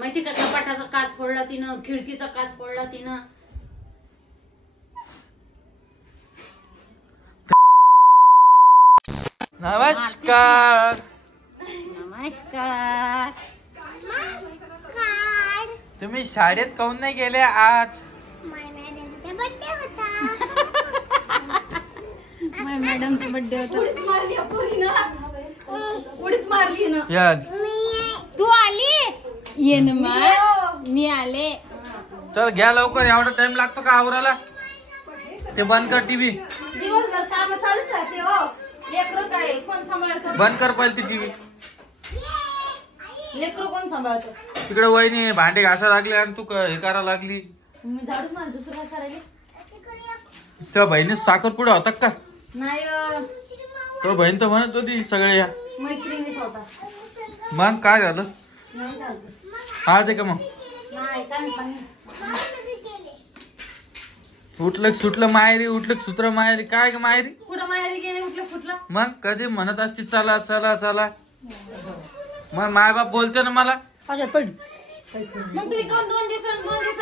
माहिती का, कपाटाचा काच फोडला तिनं, खिडकीचा काच फोडला तिनं. नमस्कार. नमस्कार. तुम्ही शाळेत काऊन नाही गेले आज? मॅडमचा बर्थडे होता. मॅडमचा बर्थडे होता. उडीत मारली ना. तू आली? ये ना मग. मी आले. चल घ्या लवकर, एवढा टाइम लागतो का आवराला? ते बंद कर टीव्ही. दिवसभर काम चालूच राहते हो. लेकरं काय कोण सांभाळतं? बंद कर पहिले ती टीव्ही. लेकरं कोण सांभाळतं? तिकडे वहिनी भांडे घासा लागले आणि तू हे करा लागली. मी झाडूच मला दुसरं काय करायला? त्या बहिणी साखरपुडा होता का? नाही तो बहीण तर म्हणत होती सगळे या. मैत्रिणीच होता. मग काय झालं? नाही झालं. आज आहे का मग? नाही काय नाही. उठलं सुटलं माहेरी, उठलं सूत्र माहेरी. काय ग माहेरी? कुठं माहेरी गेले उठलं फुटलं? मग कधी म्हणत असती चला चला चला. मग मायबाप बोलते ना मला. मग तुम्ही कोण 2 दिवसांनी वापस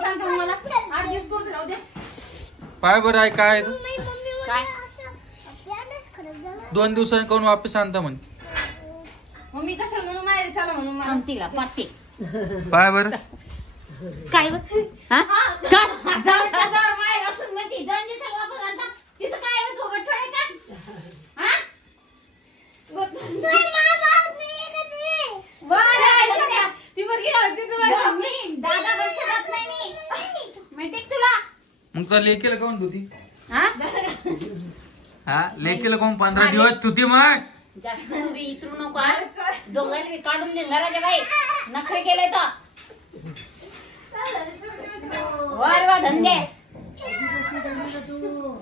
सांगता मला? 8 दिवस कोण राहू दे. पाय बरं आहे काय आहे? काय 2 दिवसांनी कोण वापस आणता म्हणे. मग मी कशाला म्हणून माहेरी चला म्हणून मला? तिला पाते. पाय बरं. काय व? हा? काय? जवळ माहेर असून म्हणते 2 दिवसाला वापस आणता. तिथं काय आहे झोपट ठेवाय का? हा? ती बरगी होती तुम्हाला. मी दादा वर्ष जात नाही मी. माहिती का तुला? मग तुला लेकीला कोण धुती? हा? हा लेकीला कोण 15 दिवस धुती? मग जास्त उभी इतरू नको. हा? दोघांनी मी काढून दे घराच्या बाई. नखरे केले तर वर वा धंदे.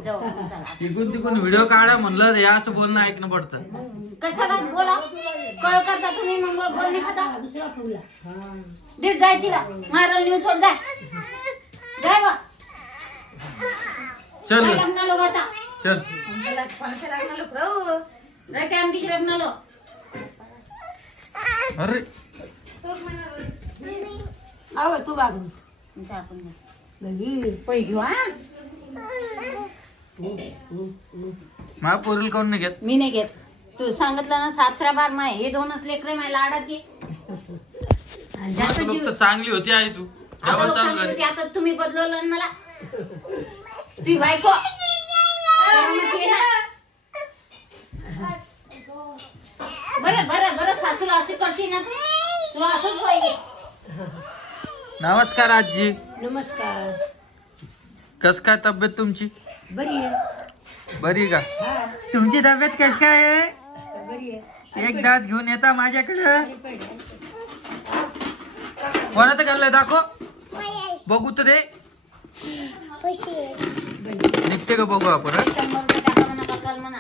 जाऊ चला. तिकून तिकून व्हिडिओ काढा म्हणलं हे असं बोलणं ऐकणं पडतं. कशाला बोला? कळ करता तुम्ही मग बोल नाही खाता. दे जाय तिला मारायला नेऊन सोड. जाय जाय बा. चल लग्नालो आता. चल. फंक्शन लागणार प्रभू. जाय काय आंबीची लग्नालो. अरे आव तू बागून जा आपण जा. पै घेऊ. हा माझ्या पोरीला कोण नाही घेत? मी नाही घेत. तू सांगितलं ना 7 बार माय हे 2च लेकरे माझ्या लाडाची. जास्त लोक जीव. तर चांगली होती आई तू. आता डबल लोक चांगलं चांगली होती, आता तुम्ही बदलवलं ना मला. तुझी बायको बरं बरं बरं सासूला असे करते ना तुला असंच पाहिजे. नमस्कार आजी. नमस्कार. कस काय तब्येत तुमची? बरी आहे. बरी का? तुमची तब्येत कस काय आहे? बरी आहे. एक दात घेऊन येता माझ्याकडं. कोणाचं करलंय दाखव बघू तर दे. निघते का बघू आपण. 100 रुपये टाका म्हणा काकाला म्हणा.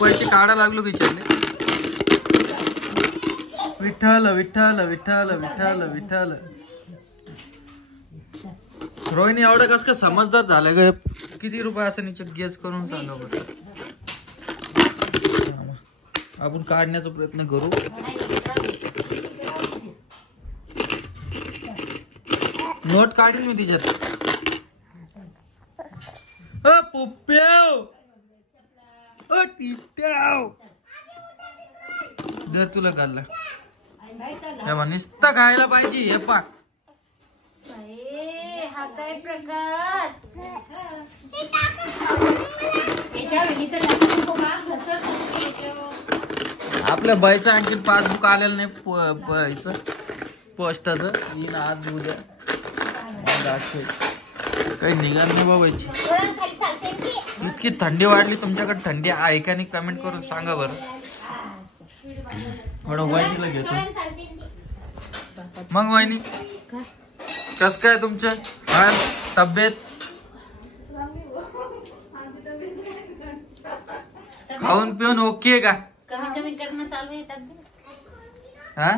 पैसे काढा लागलो विचारले. विठ्ठल विठ्ठल विठ्ठल विठ्ठल विठ्ठल. रोहिणी एवढं कस काय समजदार झालं ग? किती रुपये असं निश्चित गेस करून सांगा बरं. आपण काढण्याचा प्रयत्न करू. नोट काढीन मी तिच्यात. जर तुला घालला नुसतं खायला पाहिजे. हे पा हा काय प्रकार. आपल्या बाईचं आणखी पासबुक आलेलं नाही. पोस्टाचं येईन आज उद्या. काही निघाल नाही बाबाची. इतकी थंडी वाढली तुमच्याकडे. थंडी आहे का नाही कमेंट करून सांगा बरं. थोडं वहिनीला घेतो. मग वहिनी कस काय तुमचं हाल तब्येत? खाऊन पिऊन ओके का? कमी कमी करणं चालू आहे तब्येत. हा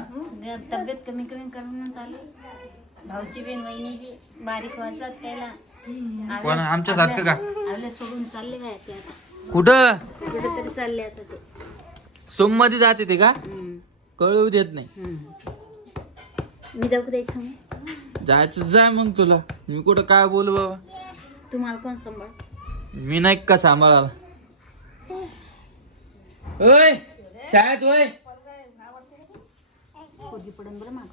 तब्येत कमी कमी करणं चालू आहे. भाऊची बेन वहिनी बी बारीक वाजतात त्याला. कोण आमच्या सारखं का? आवले सोडून चालले काय ते आता. कुठं? कुठेतरी चालले आता ते. सोम मध्ये जाते ते का? कळू देत नाही. मी जाऊ का द्यायचं सांग? जायचं जाय मग तुला. मी कुठं काय बोलू बाबा. तुम्हाला कोण सांभाळ? मी नाही का सांभाळायला. ओय शाळेत होय. पोरगी पडून बरं मागं.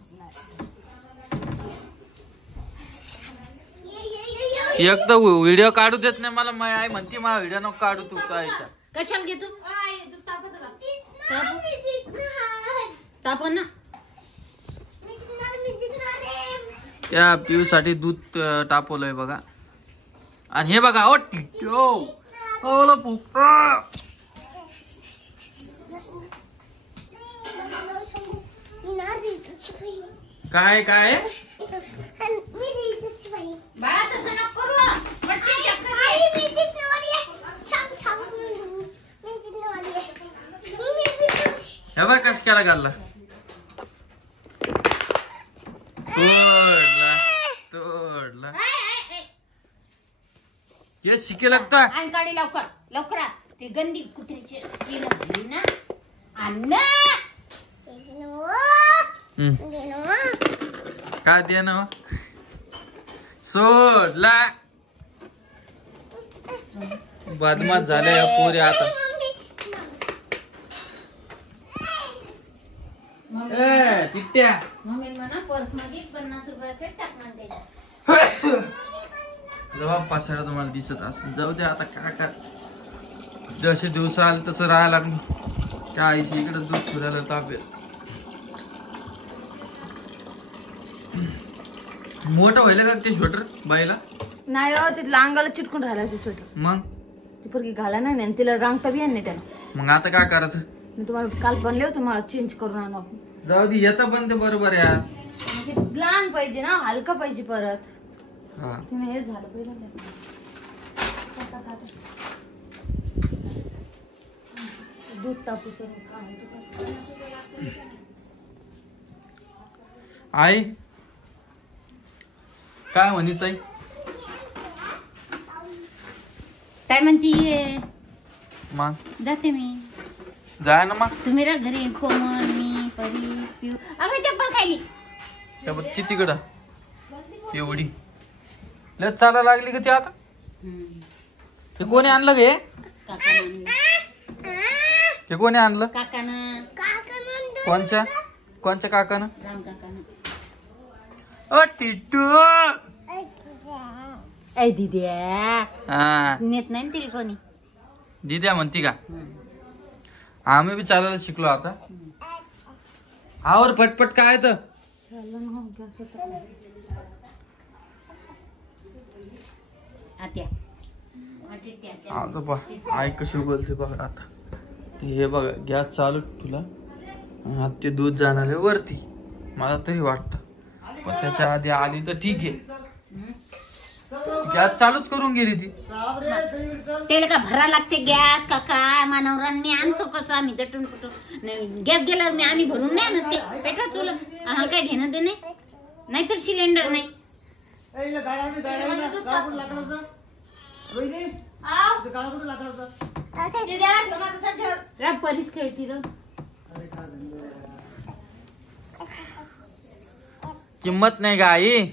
एक तर व्हिडिओ काढू देत नाही मला. माझी आई म्हणते मला व्हिडिओ नको काढू तू कायचा. कशाला घे तू? तापन ना. त्या पिऊ साठी दूध तापवलंय बघा. आणि हे बघा. काय काय बाळा तसं नको करू. हे बघ कस केला घालला. तोडला हे शिके लागता. आणि काढी लवकर लवकर. ते गंदी कुत्रीची शील घाली ना. अन्न काय दे ना. सोडला. बदमाश झाले या पोरी आता. तिट्या मम्मी म्हणा पर्स मध्ये 50 रुपये टाकणार द्यायला. जबाब पाचायला तुम्हाला दिसत असेल. जाऊ दे आता काय काय. जसे दिवस आले तसं राहायला लागलं. काय इकडे दूध फिरायला तापेल. मोठं व्हायला का ते स्वेटर बाईला? नाही हो, तिथलं अंगाला चिटकून राहिला ते स्वेटर. मग ती पोरगी घाला नाही आणि तिला रंगता बी नाही त्याला. मग आता काय करायचं? मी तुम्हाला काल बनले होते, मला चेंज करून आणू आपण. जाऊ दे येतं पण ते बरोबर यार. ते लहान पाहिजे ना, हलकं पाहिजे परत. हा तुम्ही हे झालं पहिलं. दूध तापू आई काय म्हणी ताई? काय म्हणतीये? मग जाते मी. जाय ना मग. तुम्ही रा घरी. कोमल मी परी पिऊ. अगं चप्पल खायली. त्याबद्दल कितीकडं एवढी लय चाला लागली का ती आता? हे कोणी आणलं गे? काकानं आणलं. हे कोणी आणलं? काकानं. कोणच्या काकानं? राम काकानं. ओ टिटू. ऐ दिद्या. हा नेत नाही ना तिला कोणी. दिद्या म्हणती का? आम्ही बी चालायला शिकलो आता. आवर पटपट काय तर. आत्या. आता बघ आई कशी बोलते बघा आता. हे बघा गॅस चालू तुला. आता ते दूध जाणार आहे वरती. मला तरी वाटतं. पण त्याच्या आधी आली तर ठीक आहे. गॅस चालूच करून गेली ती. त्याला का भरा लागते गॅस का काय? मानवरांनी आणतो कसं आम्ही जटून कुठं. गॅस गेल्यावर मी आम्ही भरून नाही ना ते पेट्रोल चुल. हा काय घेणं ते नाहीतर सिलेंडर नाही. परीच खेळती र. किंमत नाही का आई?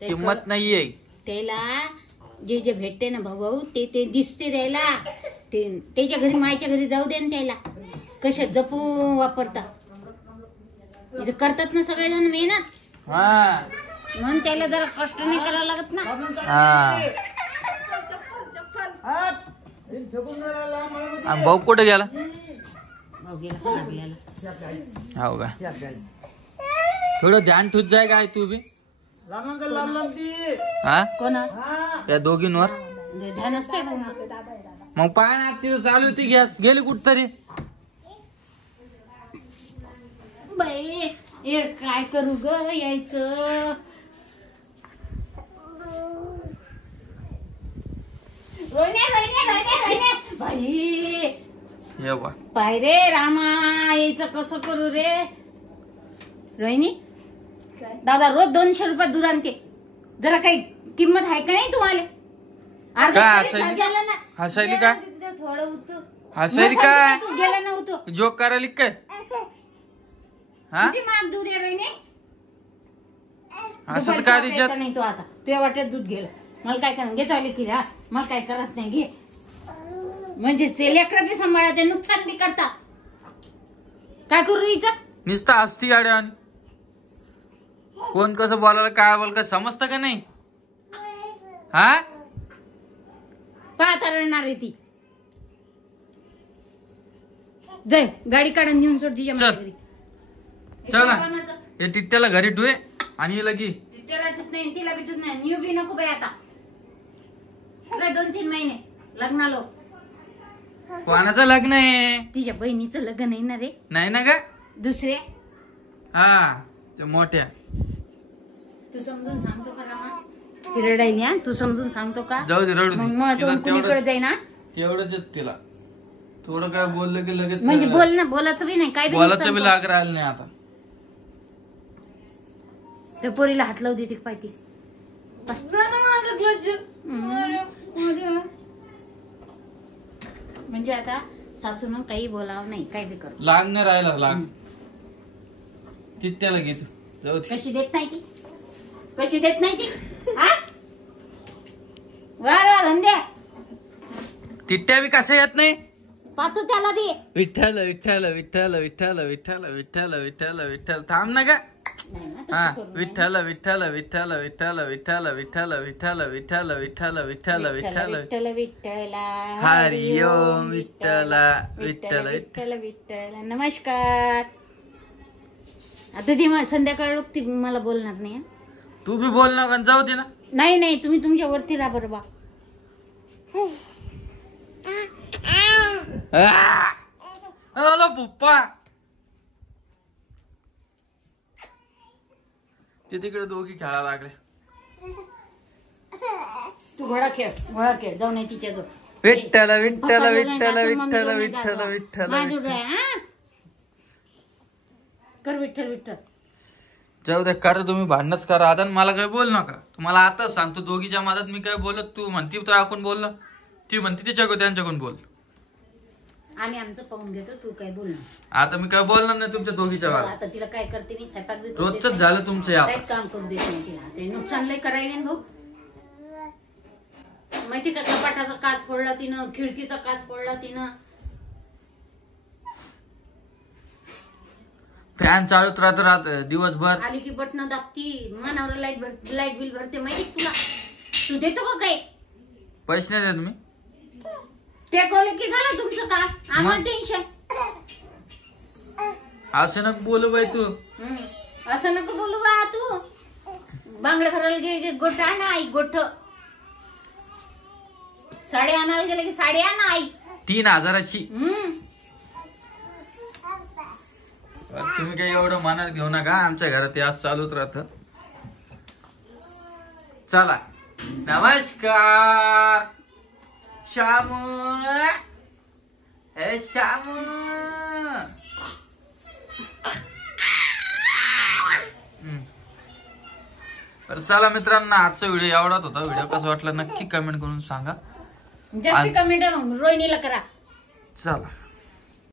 किंमत नाहीये. त्याला जे जे भेटते ना भाऊ ते ते दिसते त्याला. ते त्याच्या घरी मायच्या घरी जाऊ दे ना त्याला. कशा जपून वापरता. इथे करतात ना सगळेजण मेहनत. हा म्हणून त्याला जरा कष्ट नाही करावं लागत ना. हा भाऊ कुठे गेला? भाऊ गेला लागलेला. हो का? थोडं ध्यान ठेवत जाय काय तू बी. हा कोणा त्या दोघींवर ध्यान असतंय. मग पाय ना तिथं चालू होती गॅस गेली कुठ तरी. बाई हे काय करू ग यायचं. बाई पाय रे रामा यायचं कसं करू रे. रोहिणी दादा रोज 200 रुपयात दूध आणते. जरा काही किंमत आहे का नाही तुम्हाला? हसायली काय? थोडं होतं. हसायली काय? तू गेला नव्हतं. जोक करायली काय? हा किती महाग दूध आहे रोहिणी? असं तर दुपारच्या काय प्यायचं तिच्यात नाही तो आता तुझ्या वाट्यात दूध गेलं. मला काय करा घेतो आली की रा मला काय करायच नाही घे. म्हणजे ते लेकरं बी सांभाळा ते नुकसान बी करतात. काय करू हिचं? नुसतं हसती गाड्या आणि कोण कसं बोलायला काय बोल काय समजतं का नाही? हा पाहता रडणार आहे ती. जय गाडी काढून नेऊन सोड तिच्या चल. घरी. चल ना हे टिट्ट्याला घरी ठेवे आणि हिला की तिला ठेवत नाही तिला भेटत नाही. न्यू बी नको बाई आता. पुढे 2-3 महिने लग्नालो. कोणाचं लग्न आहे? तिच्या बहिणीचं लग्न आहे ना रे. नाही ना का? दुसऱ्या हा ते मोठ्या. तू समजून सांगतो का रामा? ती रडायली हा तू समजून सांगतो का? जाऊ दे रडू दे. मग तिला तो कुणीकडे जाई ना तेवढंच तिला थोडं काय बोललं की लगेच म्हणजे बोल ना बोलायचं बी नाही काय बी बोलायचं बी नुकसान लाग राहिलं नाही आता. कर. त्या पोरीला हात लावू देते पाहिजे. म्हणजे आता सासून काही बोलावं नाही काय बी कर. लाग नाही राहिला लाग टिट्ट्याला घेतो जाऊ दे. कशी देत नाही ती कशी देत नाही ती हा वा वा धंद्या टिट्ट्या बी कशा येत नाही? पाहतो त्याला बी विठ्ठल विठ्ठल विठ्ठल विठ्ठल विठ्ठल विठ्ठल विठ्ठल विठ्ठल थांब ना का? नाही ना, तशी हा करू नये. विठ्ठल विठ्ठल विठ्ठल विठ्ठल विठ्ठल विठ्ठल विठ्ठल विठ्ठल विठ्ठल विठ्ठल विठ्ठल विठ्ठल विठ्ठला हरी ओम विठ्ठला विठ्ठल विठ्ठल विठ्ठल. नमस्कार. आता ती संध्याकाळ लोक ती मला बोलणार नाही हं? तू बी बोल ना पण जाऊ दे ना. नाही नाही तुम्ही तुमच्या वरती राहा बरं बा. हॅलो पप्पा ते तिकडे दोघी खेळायला लागले. तू घोडा खेळ जाऊ नाही तिच्या जवळ. विठ्ठल विठ्ठल पप्पा विठ्ठल जोड नाही विठ्ठल जायचं, विठ्ठल मम्मी विठ्ठल जोड नाही जायचं. माझ्या जोड आहे, हं? कर विठ्ठल विठ्ठल. जाऊ दे करा तुम्ही भांडणच करा आता मला काही बोल नका. तुम्हाला आताच सांगतो दोघीच्या मधात मी काय बोलत तू म्हणती तो ऐकून बोललं ती म्हणती तिच्याकडून त्यांच्याकडून बोल. आम्ही आमचं पाहून घेतो तू काय बोल ना. आता मी काय बोलणार नाही तुमच्या दोघीच्या भागात. आता तिला काय करते मी स्वयंपाक बी करू देत रोजच नाही. झालं तुमचं या काहीच काम करू देत नाही तिला. ते नुकसान लय करायला ना भाऊ. माहिती का कपाटाचा काच फोडला तिनं खिडकीचा काच फोडला तिनं. फॅन चालूच राहत दिवसभर. आली की बटन दाबती मनावर लाईट बिल भरते माहिती का तुला. तू देतो का काही पैसे नाही देत मी. टेकवले की झालं तुमचं का आम्हाला टेन्शन. असं नको बोलू बाई तू. असं नको बोलू बा तू. बांगड्या भरायला गेले गोठ आण आई गोठ. साडी आणायला गेले की साडी आण आई 3,000ची. तुम्ही काही एवढं मनात घेऊ नका आमच्या घरात आज चालूच राहत. चला नमस्कार श्यामू हे श्यामू. तर चला मित्रांनो आजचा व्हिडिओ एवढाच होता. व्हिडिओ कसा वाटला नक्की कमेंट करून सांगा. जास्त कमेंट रोहिणीला करा. चला.